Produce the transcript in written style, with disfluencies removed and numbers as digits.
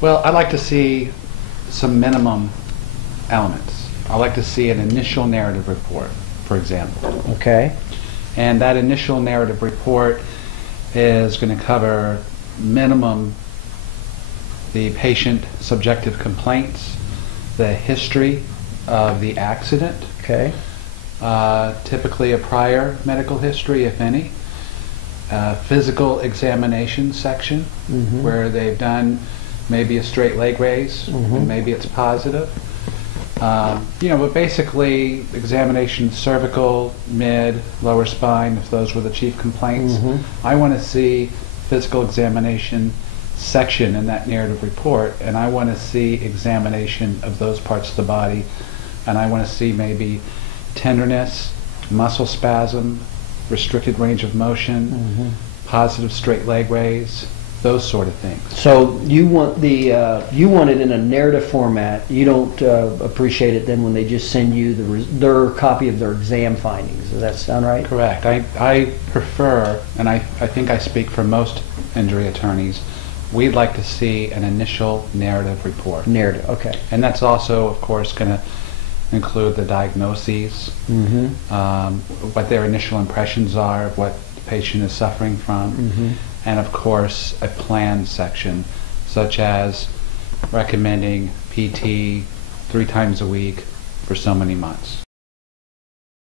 Well, I'd like to see some minimum elements. I'd like to see an initial narrative report, for example. Okay. And that initial narrative report is going to cover minimum the patient subjective complaints, the history of the accident, Okay. Typically a prior medical history, if any, physical examination section where they've done maybe a straight leg raise and maybe it's positive. But basically examination cervical, mid, lower spine, if those were the chief complaints. I want to see physical examination section in that narrative report, and I want to see examination of those parts of the body, and I want to see maybe tenderness, muscle spasm, restricted range of motion, positive straight leg raise, those sort of things. So you want you want it in a narrative format. You don't appreciate it then when they just send you their copy of their exam findings. Does that sound right? Correct. I prefer, and I think I speak for most injury attorneys, we'd like to see an initial narrative report. Narrative, okay. And that's also, of course, going to include the diagnoses, what their initial impressions are of what the patient is suffering from, and of course a plan section, such as recommending PT 3 times a week for so many months.